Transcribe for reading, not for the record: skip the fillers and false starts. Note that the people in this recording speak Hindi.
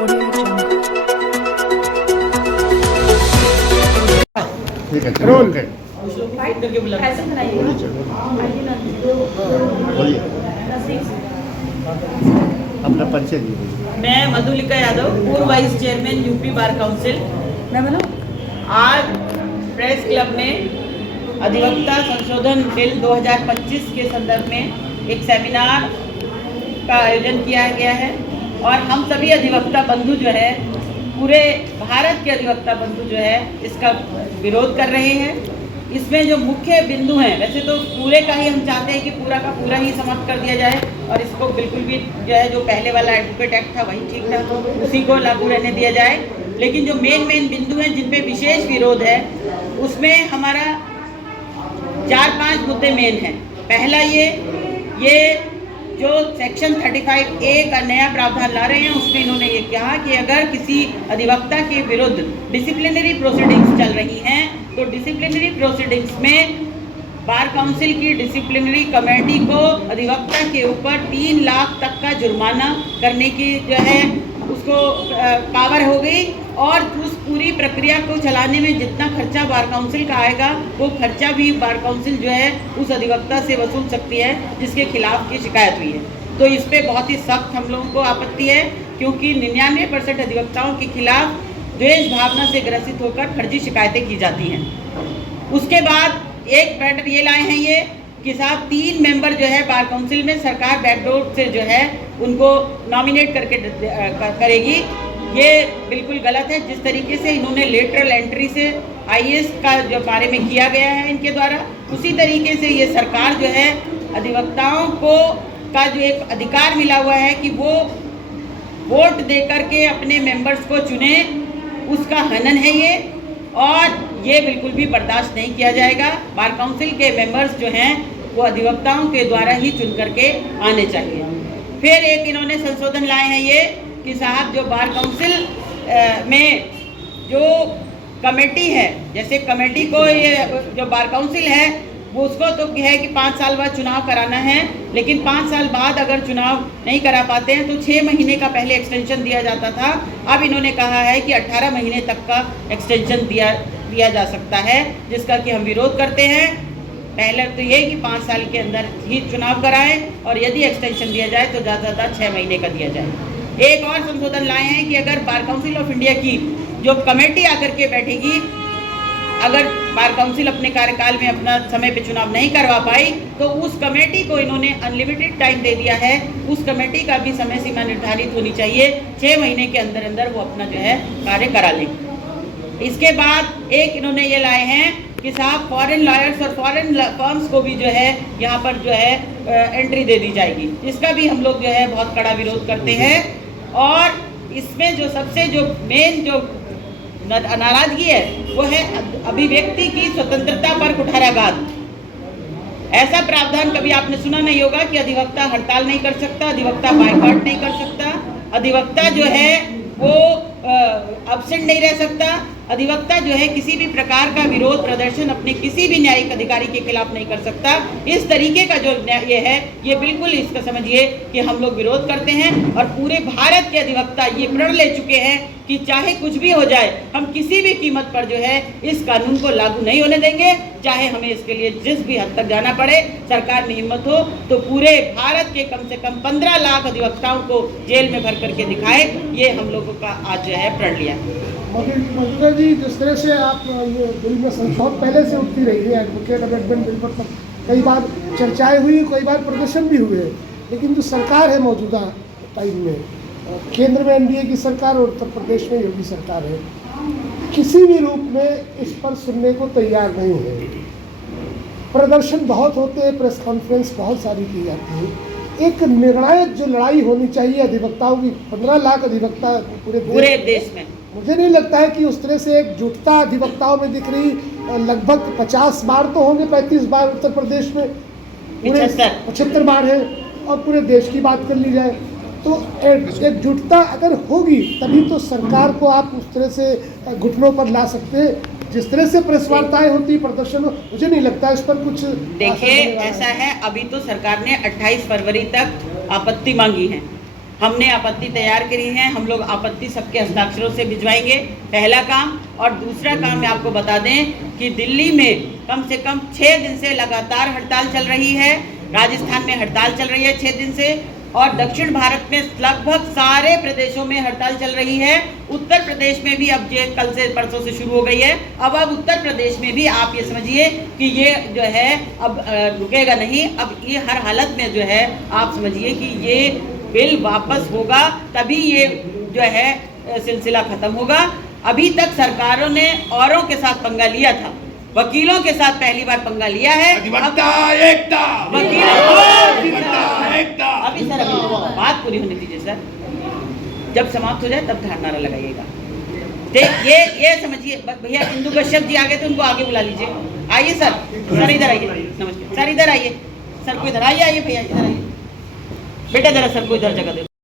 ठीक है रोल है बोलिए अपना परिचय दीजिए। मैं मधुलिका यादव, पूर्व vice chairman UP bar council. मैं बोलो। आज प्रेस क्लब में अधिवक्ता संशोधन बिल 2025 के संदर्भ में एक सेमिनार का आयोजन किया गया है और हम सभी अधिवक्ता बंधु जो है, पूरे भारत के अधिवक्ता बंधु जो है, इसका विरोध कर रहे हैं। इसमें जो मुख्य बिंदु हैं, वैसे तो पूरे का ही हम चाहते हैं कि पूरा का पूरा ही समाप्त कर दिया जाए और इसको बिल्कुल भी जो है, जो पहले वाला एडवोकेट एक्ट था वही ठीक था, उसी को लागू रहने दिया जाए। लेकिन जो मेन बिंदु हैं जिन पे विशेष विरोध है, उसमें हमारा 4-5 मुद्दे मेन हैं। पहला ये जो सेक्शन 35A का नया प्रावधान ला रहे हैं, उसमें इन्होंने ये कहा कि अगर किसी अधिवक्ता के विरुद्ध डिसिप्लिनरी प्रोसीडिंग्स चल रही हैं, तो डिसिप्लिनरी प्रोसीडिंग्स में बार काउंसिल की डिसिप्लिनरी कमेटी को अधिवक्ता के ऊपर 3 लाख तक का जुर्माना करने की जो है उसको पावर हो गई और उस पूरी प्रक्रिया को चलाने में जितना खर्चा बार काउंसिल का आएगा, वो खर्चा भी बार काउंसिल जो है उस अधिवक्ता से वसूल सकती है जिसके खिलाफ की शिकायत हुई है। तो इस पे बहुत ही सख्त हम लोगों को आपत्ति है, क्योंकि 99% अधिवक्ताओं के खिलाफ द्वेष भावना से ग्रसित होकर फर्जी शिकायतें की जाती हैं। उसके बाद एक मैटर ये लाए हैं ये कि साहब 3 मेंबर जो है बार काउंसिल में सरकार बैकडोर से जो है उनको नॉमिनेट करके करेगी। ये बिल्कुल गलत है। जिस तरीके से इन्होंने लेटरल एंट्री से IAS का जो बारे में किया गया है इनके द्वारा, उसी तरीके से ये सरकार जो है अधिवक्ताओं को का जो एक अधिकार मिला हुआ है कि वो वोट दे करके अपने मेंबर्स को चुने, उसका हनन है ये, और ये बिल्कुल भी बर्दाश्त नहीं किया जाएगा। बार काउंसिल के मेंबर्स जो हैं वो अधिवक्ताओं के द्वारा ही चुन करके आने चाहिए। फिर एक इन्होंने संशोधन लाए हैं ये कि साहब जो बार काउंसिल में जो कमेटी है, जैसे कमेटी को ये जो बार काउंसिल है वो उसको तो है कि 5 साल बाद चुनाव कराना है, लेकिन 5 साल बाद अगर चुनाव नहीं करा पाते हैं तो 6 महीने का पहले एक्सटेंशन दिया जाता था। अब इन्होंने कहा है कि 18 महीने तक का एक्सटेंशन दिया जा सकता है, जिसका कि हम विरोध करते हैं। पहले तो ये कि 5 साल के अंदर ही चुनाव कराएं और यदि एक्सटेंशन दिया जाए तो ज़्यादा से ज़्यादा 6 महीने का दिया जाए। एक और संशोधन लाए हैं कि अगर बार काउंसिल ऑफ इंडिया की जो कमेटी आकर के बैठेगी, अगर बार काउंसिल अपने कार्यकाल में अपना समय पे चुनाव नहीं करवा पाई तो उस कमेटी को इन्होंने अनलिमिटेड टाइम दे दिया है। उस कमेटी का भी समय सीमा निर्धारित होनी चाहिए, 6 महीने के अंदर अंदर वो अपना जो है कार्य करा लें। इसके बाद एक इन्होंने ये लाए हैं कि साहब फॉरेन लॉयर्स और फॉरेन फर्म्स को भी जो है यहाँ पर जो है एंट्री दे दी जाएगी। इसका भी हम लोग जो है बहुत कड़ा विरोध करते हैं। और इसमें जो सबसे जो मेन जो नाराजगी है वो है अभिव्यक्ति की स्वतंत्रता पर कुठाराघात। ऐसा प्रावधान कभी आपने सुना नहीं होगा कि अधिवक्ता हड़ताल नहीं कर सकता, अधिवक्ता बायकॉट नहीं कर सकता, अधिवक्ता जो है वो अब्सेंट नहीं रह सकता, अधिवक्ता जो है किसी भी प्रकार का विरोध प्रदर्शन अपने किसी भी न्यायिक अधिकारी के खिलाफ नहीं कर सकता। इस तरीके का जो ये है, ये बिल्कुल इसका समझिए कि हम लोग विरोध करते हैं और पूरे भारत के अधिवक्ता ये प्रण ले चुके हैं कि चाहे कुछ भी हो जाए, हम किसी भी कीमत पर जो है इस कानून को लागू नहीं होने देंगे। चाहे हमें इसके लिए जिस भी हद तक जाना पड़े, सरकार में हिम्मत हो तो पूरे भारत के कम से कम 15 लाख अधिवक्ताओं को जेल में भर करके दिखाए। ये हम लोगों का आज जो है प्रण लिया। मधुलिका जी, जिस तरह से आप बिल में संशोधन पहले से उठती रही है, एडवोकेट अमेंडमेंट बिल पर कई बार चर्चाएं हुई, कई बार प्रदर्शन भी हुए, लेकिन जो सरकार है मौजूदा टाइम में, केंद्र में NDA की सरकार और उत्तर प्रदेश में योगी सरकार है, किसी भी रूप में इस पर सुनने को तैयार नहीं है। प्रदर्शन बहुत होते हैं, प्रेस कॉन्फ्रेंस बहुत सारी की जाती है। एक निर्णायक जो लड़ाई होनी चाहिए अधिवक्ताओं की, 15 लाख अधिवक्ता पूरे देश में, मुझे नहीं लगता है कि उस तरह से एकजुटता अधिवक्ताओं में दिख रही। लगभग 50 बार तो होंगे, 35 बार उत्तर प्रदेश में, 75 बार है, और पूरे देश की बात कर ली जाए तो एकजुटता अगर होगी तभी तो सरकार को आप उस तरह से घुटनों पर ला सकते हैं। जिस तरह से प्रेस वार्ताएं होती, प्रदर्शन, मुझे नहीं लगता इस पर कुछ। देखिए ऐसा है, अभी तो सरकार ने 28 फरवरी तक आपत्ति मांगी है हमने आपत्ति तैयार करी है, हम लोग आपत्ति सबके हस्ताक्षरों से भिजवाएंगे, पहला काम। और दूसरा काम मैं आपको बता दें कि दिल्ली में कम से कम 6 दिन से लगातार हड़ताल चल रही है, राजस्थान में हड़ताल चल रही है 6 दिन से, और दक्षिण भारत में लगभग सारे प्रदेशों में हड़ताल चल रही है। उत्तर प्रदेश में भी अब ये कल से परसों से शुरू हो गई है। अब उत्तर प्रदेश में भी आप ये समझिए कि ये जो है अब रुकेगा नहीं। अब ये हर हालत में जो है आप समझिए कि ये बिल वापस होगा, तभी ये जो है सिलसिला खत्म होगा। अभी तक सरकारों ने औरों के साथ पंगा लिया था, वकीलों के साथ पहली बार पंगा लिया है। एकता अभी सर अभी बात पूरी होने दीजिए सर, जब समाप्त हो जाए तब नारा लगाइएगा। ये समझिए भैया, इंदु कश्यप जी आ गए थे, उनको आगे बुला लीजिए। आइए सर, सर इधर आइए, नमस्कार सर, इधर आइए सर, को इधर आइए, आइए भैया इधर आइए, बेटा जरा सर को इधर जगह दे।